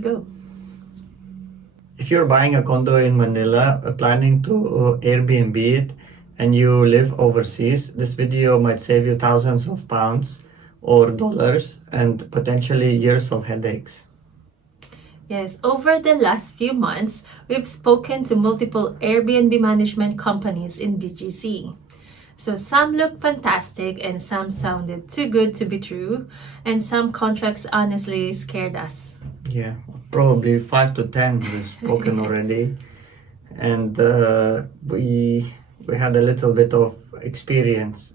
Go. If you're buying a condo in Manila, planning to Airbnb it, and you live overseas, this video might save you thousands of pounds or dollars and potentially years of headaches. Yes, over the last few months, we've spoken to multiple Airbnb management companies in BGC. So some look fantastic and some sounded too good to be true, and some contracts honestly scared us. Yeah, probably 5 to 10 we've spoken already, and we had a little bit of experience,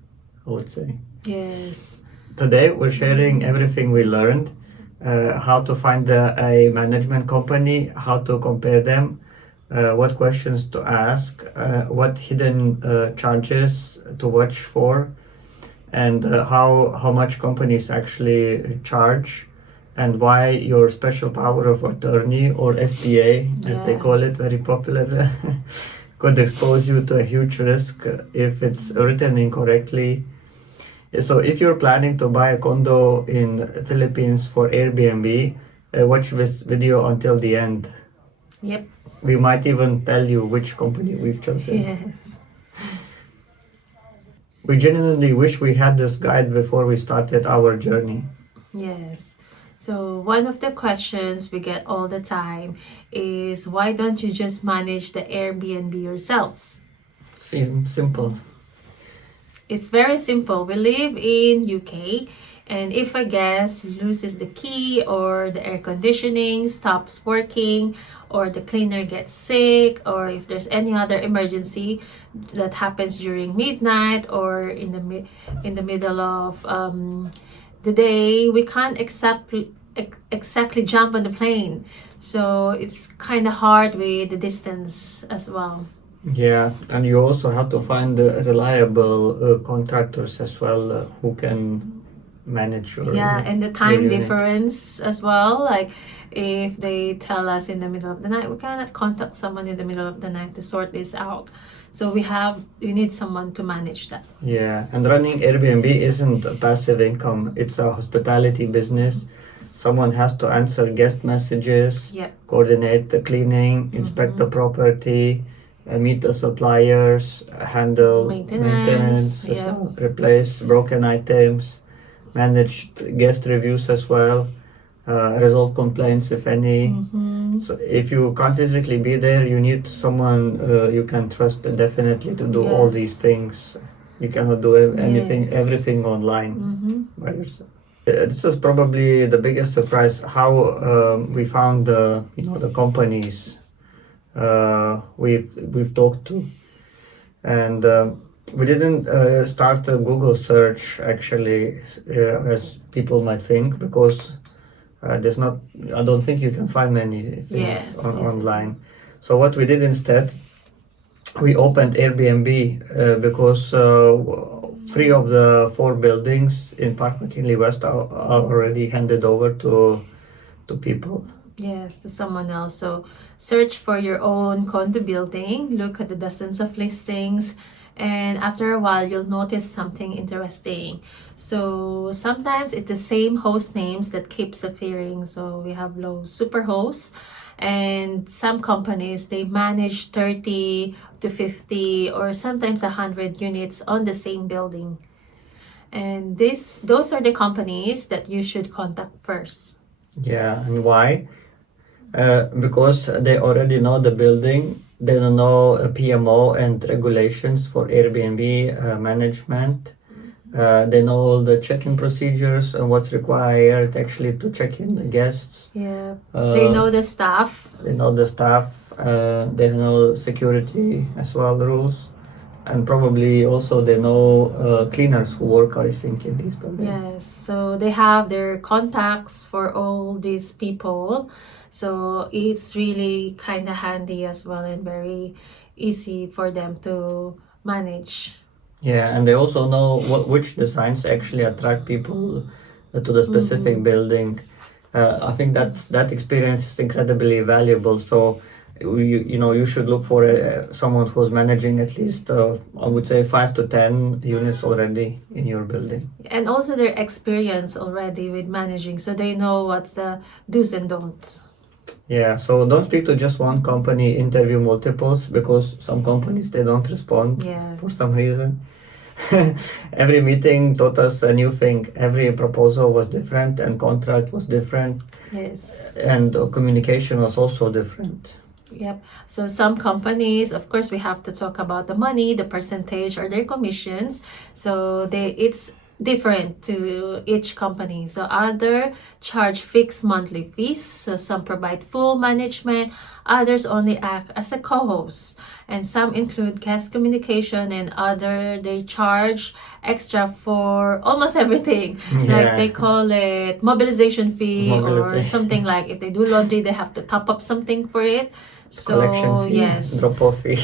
I would say. Yes. Today we're sharing everything we learned, how to find a management company, how to compare them, what questions to ask, what hidden charges to watch for, and how much companies actually charge, and why your special power of attorney, or SPA as they Yeah. call it very popular, could expose you to a huge risk if it's written incorrectly. So if you're planning to buy a condo in Philippines for Airbnb, watch this video until the end. Yep. We might even tell you which company we've chosen. Yes. We genuinely wish we had this guide before we started our journey. Yes. So one of the questions we get all the time is, why don't you just manage the Airbnb yourselves? Seems simple. It's very simple. We live in UK, and if a guest loses the key, or the air conditioning stops working, or the cleaner gets sick, or if there's any other emergency that happens during midnight or in the middle of the day, we can't exactly jump on the plane. So it's kind of hard with the distance as well. Yeah, and you also have to find reliable contractors as well, who can manage your Yeah, and the time unit. difference as well. Like if they tell us in the middle of the night, we cannot contact someone in the middle of the night to sort this out. So we need someone to manage that. Yeah, and running Airbnb isn't a passive income, it's a hospitality business. Someone has to answer guest messages, Yep. coordinate the cleaning, inspect the property, meet the suppliers, handle maintenance as Yep. well, replace broken items, manage guest reviews as well, resolve complaints if any. So if you can't physically be there, you need someone you can trust definitely to do all these Yes. things. You cannot do Yes. everything online by yourself. This is probably the biggest surprise, how we found the companies we've talked to, and we didn't start a Google search actually, as people might think, because there's not. I don't think you can find many things Yes, yes, online. So what we did instead, we opened Airbnb because 3 of the 4 buildings in Park McKinley West are already handed over to people. Yes, to someone else. So search for your own condo building, look at the dozens of listings, and after a while you'll notice something interesting. So sometimes it's the same host names that keeps appearing. So we have low super hosts, and some companies, they manage 30 to 50 or sometimes 100 units on the same building. And those are the companies that you should contact first. Yeah, and why? Because they already know the building, they don't know PMO and regulations for Airbnb management. They know all the check-in procedures and what's required actually to check in the guests. Yeah, they know the staff. They know the staff. They know security as well, rules, and probably also they know cleaners who work, I think, in these buildings. Yes, so they have their contacts for all these people. So it's really kind of handy as well, and very easy for them to manage. Yeah, and they also know which designs actually attract people to the specific building. I think that experience is incredibly valuable. So you should look for someone who's managing at least I would say 5 to 10 units already in your building. And also their experience already with managing, so they know what's the do's and don'ts. Yeah, so don't speak to just one company, interview multiples, because some companies they don't respond Yeah. for some reason. Every meeting taught us a new thing. Every proposal was different and contract was different Yes. and communication was also different. Yep. So some companies, of course, we have to talk about the money, the percentage, or their commissions. So it's different to each company. So other charge fixed monthly fees. So some provide full management, others only act as a co-host, and some include guest communication, and other they charge extra for almost everything. Like they Yeah, call it mobilization fee, or something mobility, like if they do laundry, they have to top up something for it. collection So fee, yes, drop-off fee.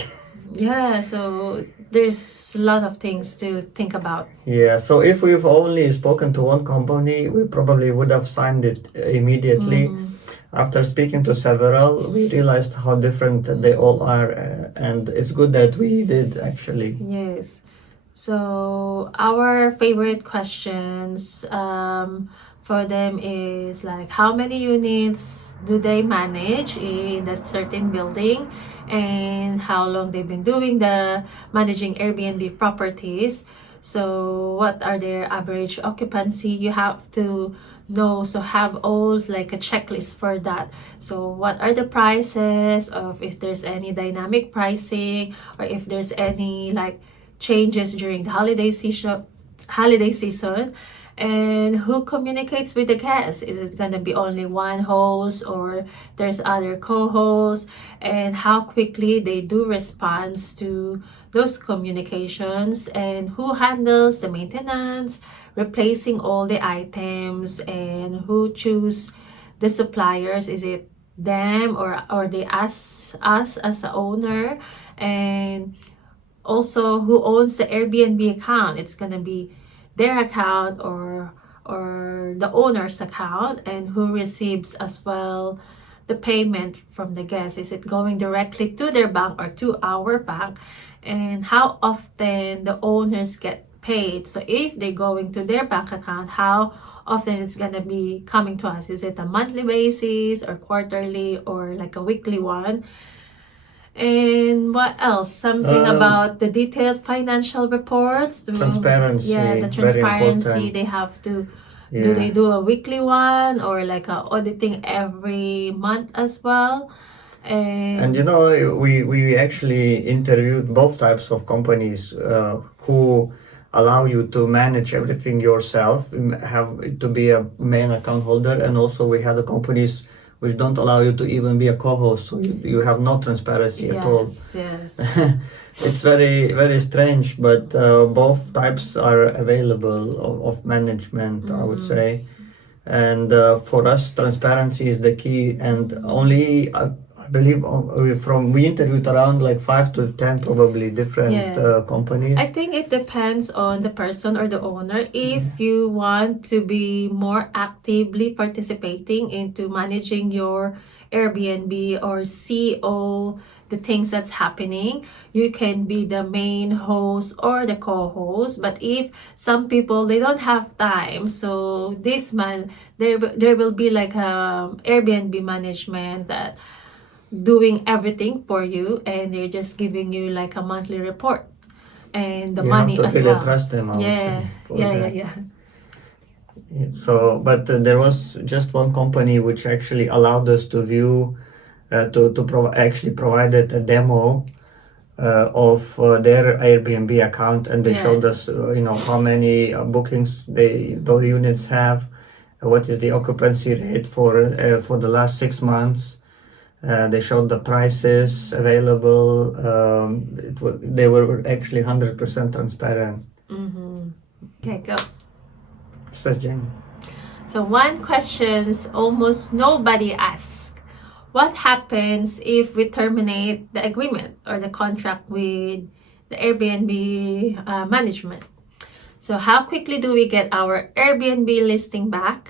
yeah, so there's a lot of things to think about. Yeah, so if we've only spoken to one company, we probably would have signed it immediately. Mm-hmm. After speaking to several, we realized how different they all are, and it's good that we did actually. Yes. So our favorite questions for them is like how many units do they manage in that certain building, and how long they've been doing the managing Airbnb properties. So what are their average occupancy? You have to know, so have all like a checklist for that. So what are the prices, of if there's any dynamic pricing, or if there's any like changes during the holiday season, and who communicates with the guests. Is it going to be only one host, or there's other co-hosts, and how quickly they do response to those communications, and who handles the maintenance, replacing all the items, and who choose the suppliers. Is it them, or they ask us as the owner, and also who owns the Airbnb account. It's gonna be their account, or the owner's account, and who receives as well the payment from the guest. Is it going directly to their bank or to our bank, and how often the owners get paid. So if they're going to their bank account, how often it's gonna be coming to us. Is it a monthly basis, or quarterly, or like a weekly one? And what else? Something about the detailed financial reports. Yeah, Transparency, the very transparency. important. They have to, do Yeah. they do a weekly one, or like a auditing every month as well? And you And know, we actually interviewed both types of companies who allow you to manage everything yourself, have to be a main account holder, and also we had the companies which don't allow you to even be a co-host, so you have no transparency at all. yes, yes. It's very, very strange, but both types are available of management, I would Mm-hmm. say. And for us, transparency is the key. And only, I believe, we interviewed around like 5 to 10 probably different Yeah. companies. I think it depends on the person or the owner. If you want to be more actively participating into managing your Airbnb, or see all the things that's happening, you can be the main host or the co-host. But if some people they don't have time, so this man there will be like Airbnb management that doing everything for you, and they're just giving you like a monthly report and the You have money to as really well. trust them, I would Yeah, say, for yeah, yeah, that. yeah. So, but there was just one company which actually allowed us to view, actually provided a demo of their Airbnb account, and they showed us, Yes. how many bookings those units have, what is the occupancy rate for the last 6 months. They showed the prices available. They were actually 100% transparent. Mm-hmm. Okay, go. Says Jenny. So one questions almost nobody asks. What happens if we terminate the agreement or the contract with the Airbnb management? So how quickly do we get our Airbnb listing back?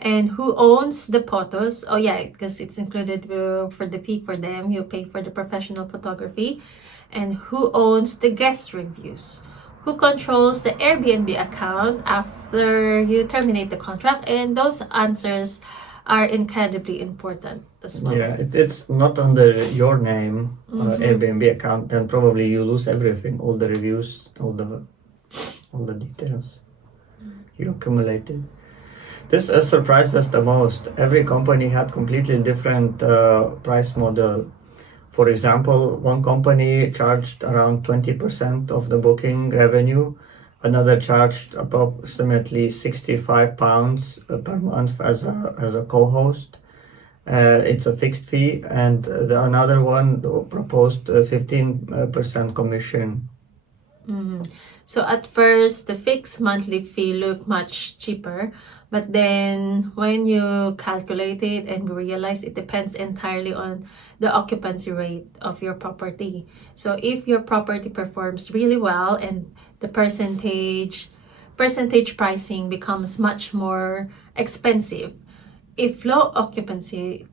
And who owns the photos? Oh yeah, because it's included for the fee for them. You pay for the professional photography. And who owns the guest reviews? Who controls the Airbnb account after you terminate the contract? And those answers are incredibly important as well. Yeah, if it's not under your name, Mhm. Airbnb account, then probably you lose everything, all the reviews, all the details you accumulated. This surprised us the most. Every company had completely different price model. For example, one company charged around 20% of the booking revenue. Another charged approximately £65 per month as a co-host. It's a fixed fee, and another one proposed 15% commission. Mhm. So at first, the fixed monthly fee looked much cheaper, but then when you calculate it and realize it depends entirely on the occupancy rate of your property. So if your property performs really well and the percentage pricing becomes much more expensive. If low occupancy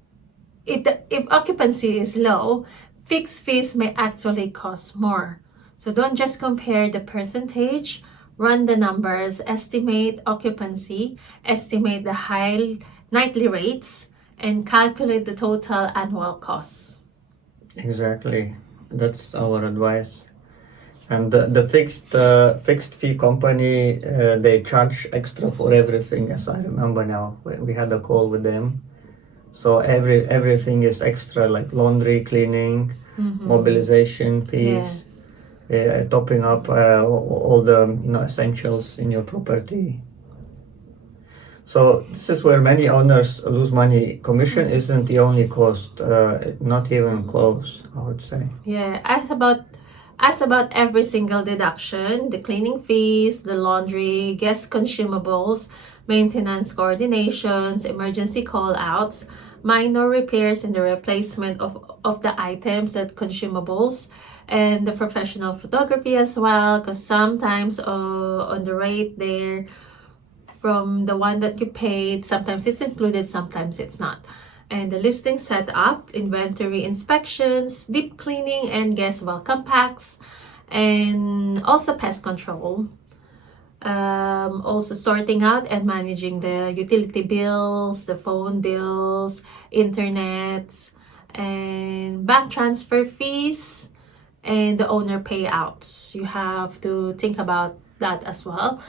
if occupancy is low, fixed fees may actually cost more. So don't just compare the percentage, run the numbers, estimate occupancy, estimate the high nightly rates, and calculate the total annual costs. Exactly, that's our advice. And the fixed fee company, they charge extra for everything, as I remember now. We had a call with them. So everything is extra, like laundry, cleaning, mobilization fees, topping up all the essentials in your property. So this is where many owners lose money. Commission isn't the only cost, not even close, I would say. Yeah, as about every single deduction, the cleaning fees, the laundry, guest consumables, maintenance coordinations, emergency call outs, minor repairs and the replacement of the items and consumables, and the professional photography as well, because sometimes on the rate there from the one that you paid, sometimes it's included, sometimes it's not. And the listing setup, inventory inspections, deep cleaning and guest welcome packs, and also pest control. Also sorting out and managing the utility bills, the phone bills, internet, and bank transfer fees, and the owner payouts. You have to think about that as well.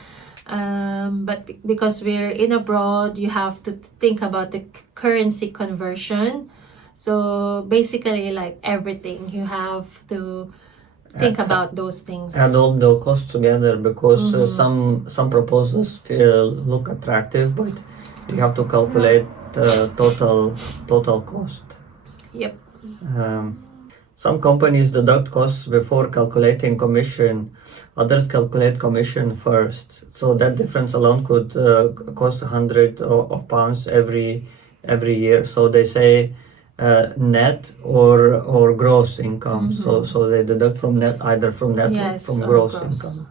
But because we're in abroad, you have to think about the currency conversion. So basically, like everything, you have to think about those things. Add all the costs together, because some proposals look attractive, but you have to calculate total cost. Yep. Some companies deduct costs before calculating commission. Others calculate commission first. So that difference alone could cost £100 every year. So they say net or gross income. So they deduct from net, either from net or from gross income.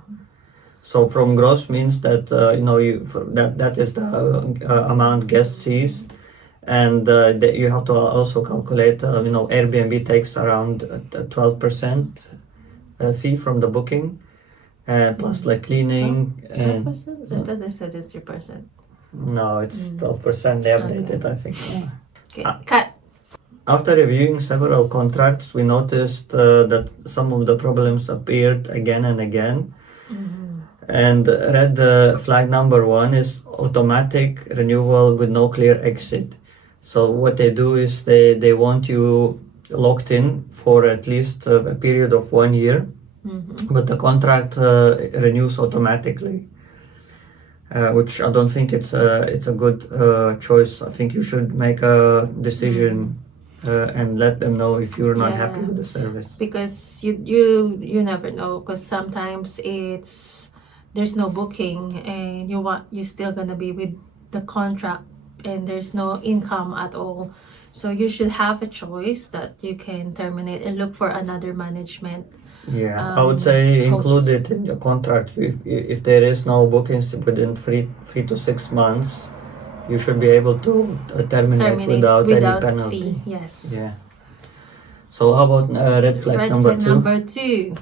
So from gross means that that is the amount guest sees. And you have to also calculate, Airbnb takes around 12% fee from the booking, plus like cleaning. 12%? I thought they said it's 3%. No, it's 12%. They updated, I think. Okay, cut. After reviewing several contracts, we noticed that some of the problems appeared again and again. And red flag number one is automatic renewal with no clear exit. So what they do is they want you locked in for at least a period of 1 year, but the contract renews automatically, which I don't think it's a good choice. I think you should make a decision and let them know if you're not happy with the service. Because you never know, because sometimes there's no booking and you're still gonna be with the contract and there's no income at all. So you should have a choice that you can terminate and look for another management. Yeah, I would say include it in your contract. If there is no bookings within 3 to 6 months, you should be able to terminate without any penalty. Fee, yes. Yeah. So how about red flag number two? Number two.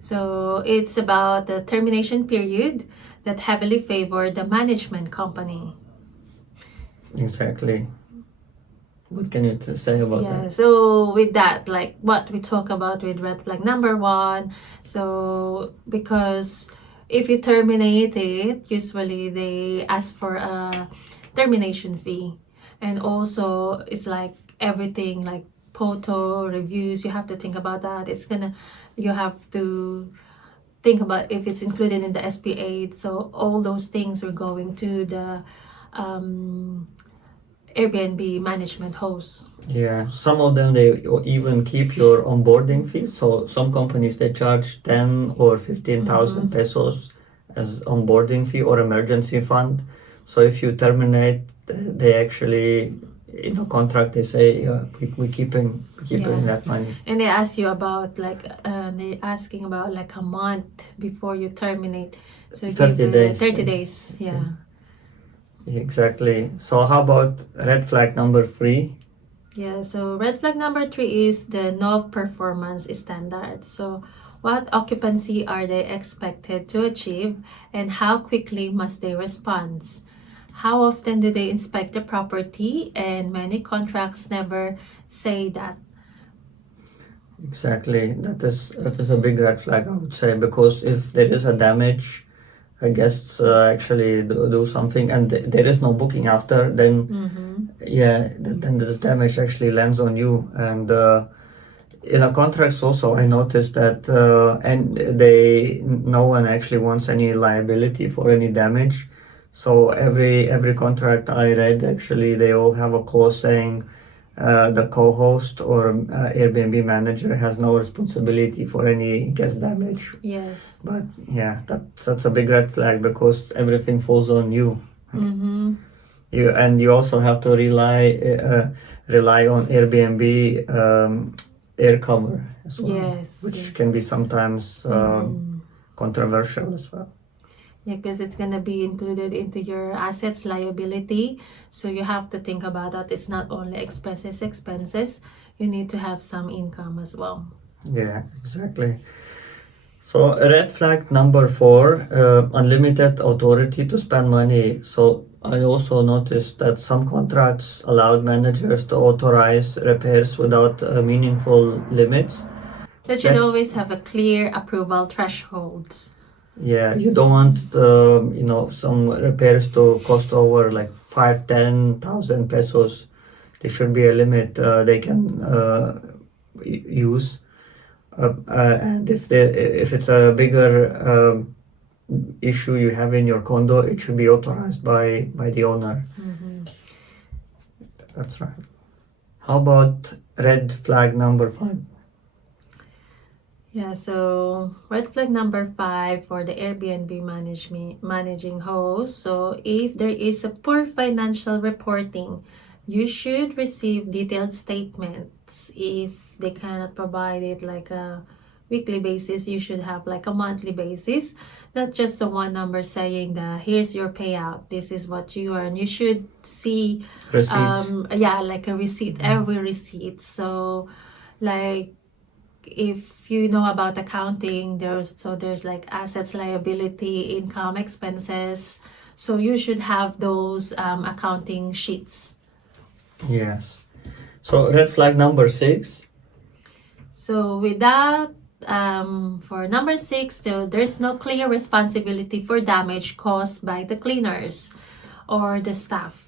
So it's about the termination period that heavily favor the management company. Exactly. What can you say about Yeah, that? so with that, like what we talk about with red flag number one, so because if you terminate it, usually they ask for a termination fee. And also, it's like everything like photo reviews, you have to think about that. You have to think about if it's included in the SPA. So all those things are going to the um, Airbnb management host. Yeah, some of them they even keep your onboarding fees. So some companies they charge 10 or 15,000 pesos as onboarding fee or emergency fund. So if you terminate, they actually in the contract they say we keeping Yeah. that money. And they ask you about like they're asking about like a month before you terminate. So you give 30 it days. 30 days. Yeah. Exactly. So how about red flag number three? Yeah. So red flag number three is the no performance standard. So what occupancy are they expected to achieve and how quickly must they respond? How often do they inspect the property? And many contracts never say that. Exactly. That is a big red flag, I would say, because if there is a damage, guests actually do something, and there is no booking after, then yeah, then this damage actually lands on you. And in a contracts also, I noticed that, and no one actually wants any liability for any damage. So every contract I read, actually, they all have a clause saying the co-host or Airbnb manager has no responsibility for any guest damage. Yes. But yeah, that's a big red flag because everything falls on you. Mm-hmm. You also have to rely on Airbnb air cover as well, Yes. which Yes. can be sometimes controversial as well. Yeah, because it's gonna be included into your assets liability. So you have to think about that. It's not only expenses. You need to have some income as well. Yeah, exactly. So red flag number four, unlimited authority to spend money. So I also noticed that some contracts allowed managers to authorize repairs without meaningful limits. That should That always have a clear approval thresholds. Yeah, you don't want some repairs to cost over like 5, 10,000 pesos. There should be a limit they can use. And if it's a bigger issue you have in your condo, it should be authorized by the owner. That's right. How about red flag number 5? Yeah, so red flag number 5 for the Airbnb managing host. So if there is a poor financial reporting, you should receive detailed statements. If they cannot provide it like a weekly basis, you should have like a monthly basis, not just a one number saying that here's your payout, this is what you earn. You should see Receipts. yeah, like a receipt, every receipt. So like if you know about accounting, there's like assets, liability, income, expenses. So you should have those accounting sheets. Yes. So red flag number 6. So without for number 6, so there's no clear responsibility for damage caused by the cleaners or the staff,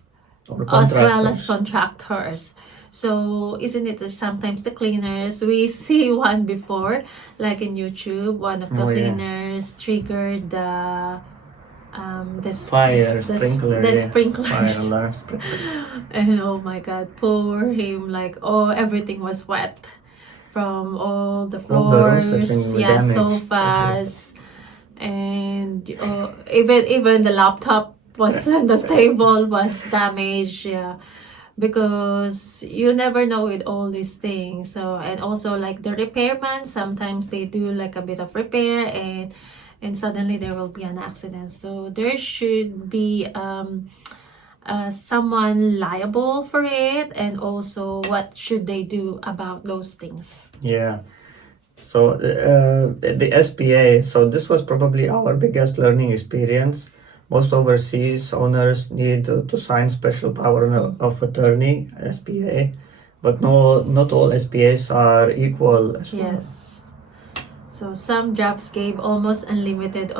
Or as well as contractors. contractors. So isn't it that sometimes the cleaners, we see one before, like in YouTube, one of the Oh yeah. cleaners triggered Fire sprinkler, the yeah. Fire sprinklers. alarm sprinkler. And oh my god, poor him, like oh, everything was wet from all the All the rooms, I floors, think, were yeah, damaged. sofas, and even the laptop was on the table was damaged, yeah, because you never know with all these things. So and also like the repairman, sometimes they do like a bit of repair and suddenly there will be an accident. So there should be someone liable for it, and also what should they do about those things. Yeah. So the SPA, so this was probably our biggest learning experience. Most overseas owners need to sign special power of attorney (SPA), but not all SPAs are equal as well. Yes. So some jobs gave almost unlimited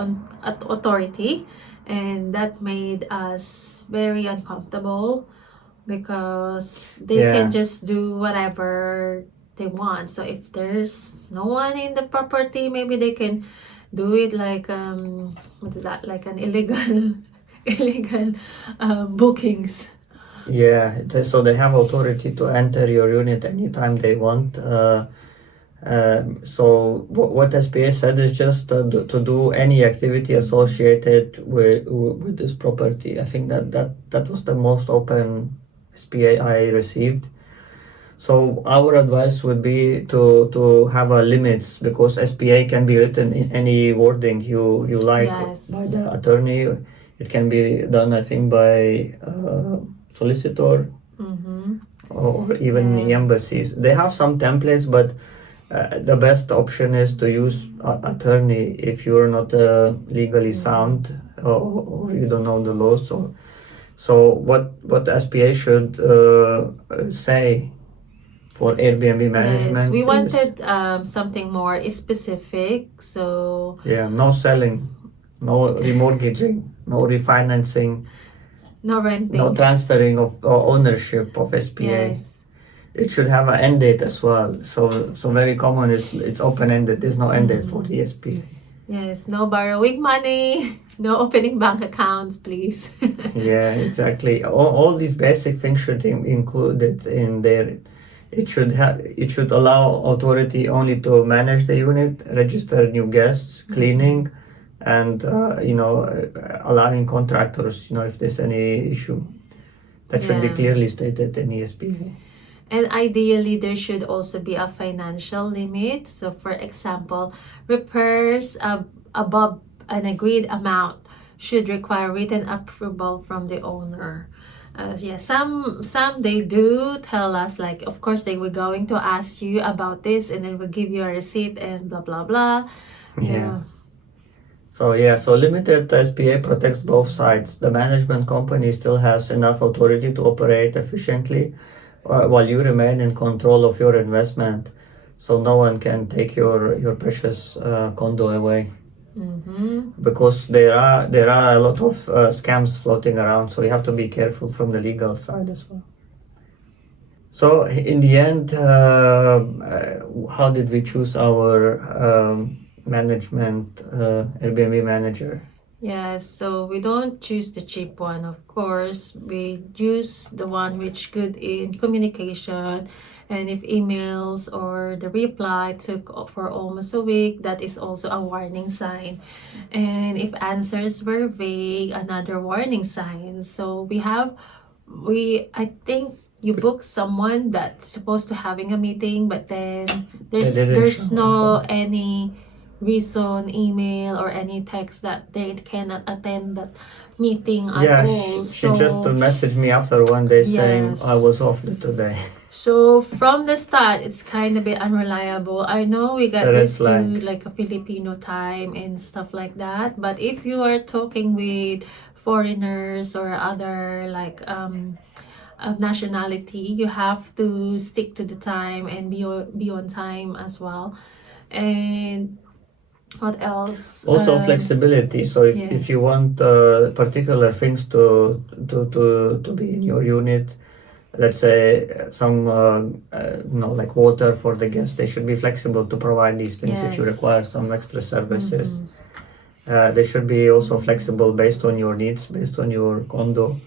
authority, and that made us very uncomfortable because they Yeah. can just do whatever they want. So if there's no one in the property, maybe they can do it like what is that? Like an illegal illegal bookings. Yeah, so they have authority to enter your unit anytime they want. So what SPA said is just to do any activity associated with this property. I think that was the most open SPA I received. So our advice would be to have a limits, because SPA can be written in any wording you like Yes. by the attorney. It can be done, I think, by solicitor or even the embassies. They have some templates, but the best option is to use attorney if you're not legally sound, or you don't know the law. So what SPA should say for Airbnb management Yes, we is, wanted something more specific. So yeah, no selling, no remortgaging, no refinancing, no renting. no transferring of ownership of SPA. Yes. It should have an end date as well. So very common is it's open ended. There's no end date for the SPA. Yes, no borrowing money, no opening bank accounts, please. Yeah, exactly. All these basic things should included in there. It should allow authority only to manage the unit, register new guests, cleaning, and allowing contractors. If there's any issue, that should be Yeah. clearly stated in the SPA. And ideally, there should also be a financial limit. So, for example, repairs above an agreed amount should require written approval from the owner. Yeah, some they do tell us, like, of course they were going to ask you about this, and then we'll give you a receipt and blah blah blah. Yeah. So limited SPA protects both sides. The management company still has enough authority to operate efficiently, while you remain in control of your investment. So no one can take your precious condo away. Because there are a lot of scams floating around, so you have to be careful from the legal side as well. So in the end, how did we choose our management Airbnb manager? Yes, so we don't choose the cheap one, of course. We use the one which good in communication, and if emails or the reply took for almost a week, that is also a warning sign. And if answers were vague, another warning sign. So I think you book someone that's supposed to having a meeting, but then there's no any reason, email or any text that they cannot attend that meeting at all. She just messaged me after one day saying I was off today. So from the start, it's kind of a bit unreliable. I know we got used to like a Filipino time and stuff like that, but if you are talking with foreigners or other like of nationality, you have to stick to the time and be on time as well. And what else? Also flexibility. So if you want particular things to be in your unit, let's say some like water for the guests, they should be flexible to provide these things. If you require some extra services, they should be also flexible based on your needs, based on your condo.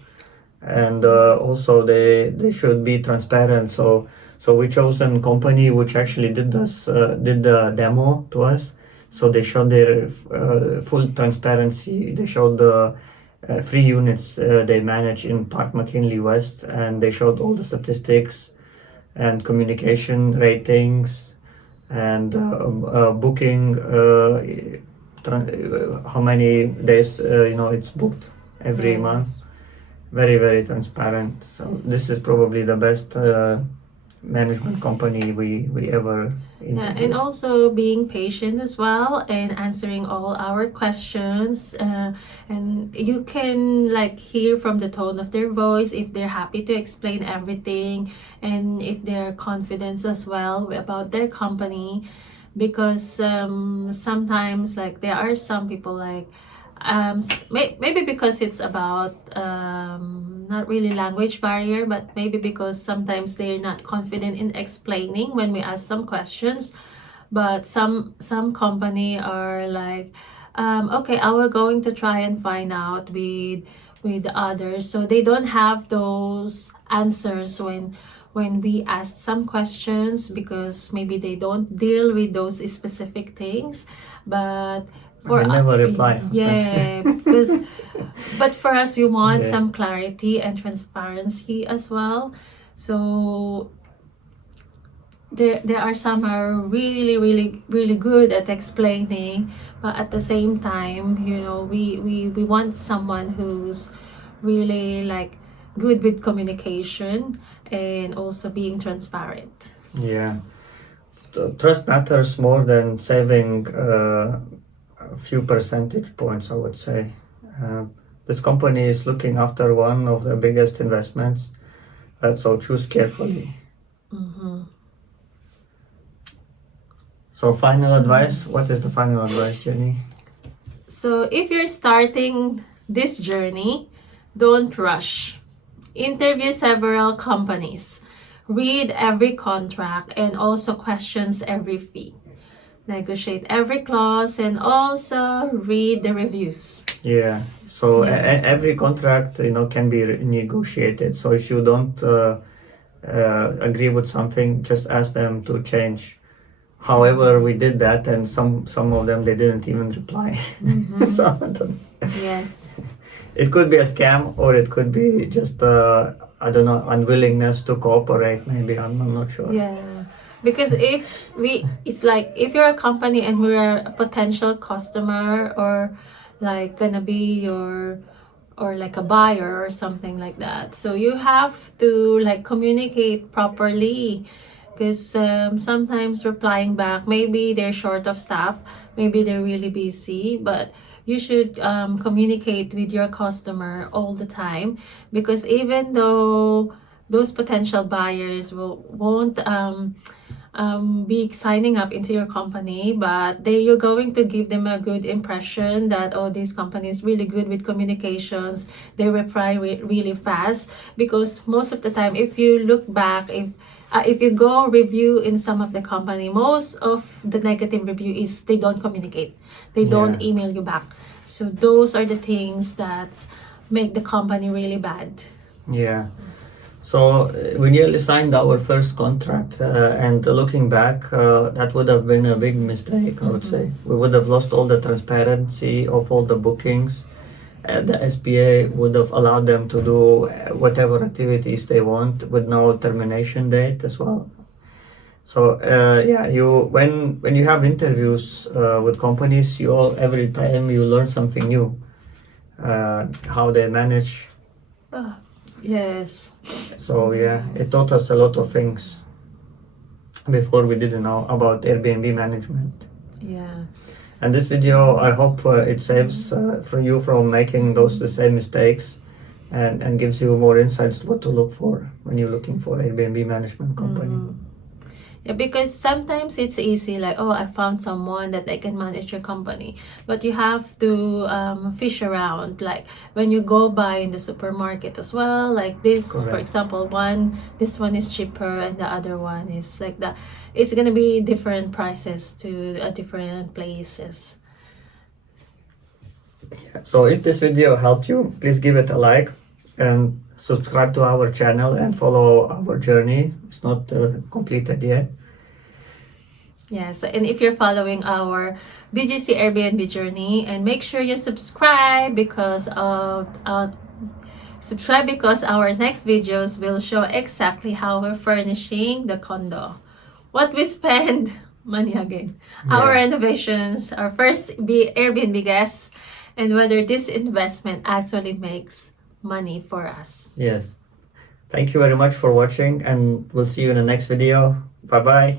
And also they should be transparent. So we chosen company which actually did the demo to us. So they showed their full transparency. They showed the 3 units they manage in Park McKinley West, and they showed all the statistics and communication ratings and booking, how many days it's booked every month. Very, very transparent. So this is probably the best management company we ever Yeah, interviewed. and also being patient as well and answering all our questions. And you can like hear from the tone of their voice if they're happy to explain everything and if they're confident as well about their company. Because sometimes like there are some people like maybe because it's about not really language barrier, but maybe because sometimes they're not confident in explaining when we ask some questions. But some company are like, okay, I will going to try and find out with the others, so they don't have those answers when we ask some questions, because maybe they don't deal with those specific things. But I never reply. yeah, because but for us we want Yeah. some clarity and transparency as well. So there are some are really good at explaining, but at the same time, we want someone who's really like good with communication and also being transparent. Yeah. Trust matters more than saving a few percentage points, I would say. This company is looking after one of the biggest investments, so choose carefully. Mm-hmm. So, final advice. What is the final advice, Jenny? So if you're starting this journey, don't rush. Interview several companies. Read every contract and also questions every fee. Negotiate every clause and also read the reviews. Yeah. So Yeah. every contract, can be negotiated. So if you don't agree with something, just ask them to change. However, we did that, and some of them they didn't even reply. Mhm. So I don't- Yes. it could be a scam, or it could be just I don't know, unwillingness to cooperate. Maybe I'm not sure. Yeah. Because it's like if you're a company and we're a potential customer, or like gonna be your, or like a buyer or something like that, so you have to like communicate properly. Because sometimes replying back, maybe they're short of staff, maybe they're really busy, but you should communicate with your customer all the time. Because even though those potential buyers won't be signing up into your company, but you're going to give them a good impression that, oh, this company is really good with communications, they reply really fast. Because most of the time, if you look back, if you go review in some of the company, most of the negative review is they don't communicate, they don't Yeah. email you back. So those are the things that make the company really bad. Yeah. So we nearly signed our first contract, and looking back, that would have been a big mistake, I would say. We would have lost all the transparency of all the bookings. The SPA would have allowed them to do whatever activities they want with no termination date as well. So yeah, when you have interviews with companies, every time you learn something new, how they manage. Yes. So yeah, it taught us a lot of things before we didn't know about Airbnb management. Yeah. And this video, I hope it saves for you from making the same mistakes, and gives you more insights what to look for when you're looking for Airbnb management company. Yeah, because sometimes it's easy, like, oh, I found someone that I can manage your company. But you have to fish around, like when you go buy in the supermarket as well. Like this, for Correct. example, this one is cheaper and the other one is like that. It's gonna be different prices to different places. So if this video helped you, please give it a like and subscribe to our channel and follow our journey. It's not completed yet. Yes, and if you're following our BGC Airbnb journey, and make sure you subscribe because our next videos will show exactly how we're furnishing the condo, what we spend money again, our Yeah. renovations, our first Airbnb guests, and whether this investment actually makes money for us. Yes. Thank you very much for watching, and we'll see you in the next video. Bye bye.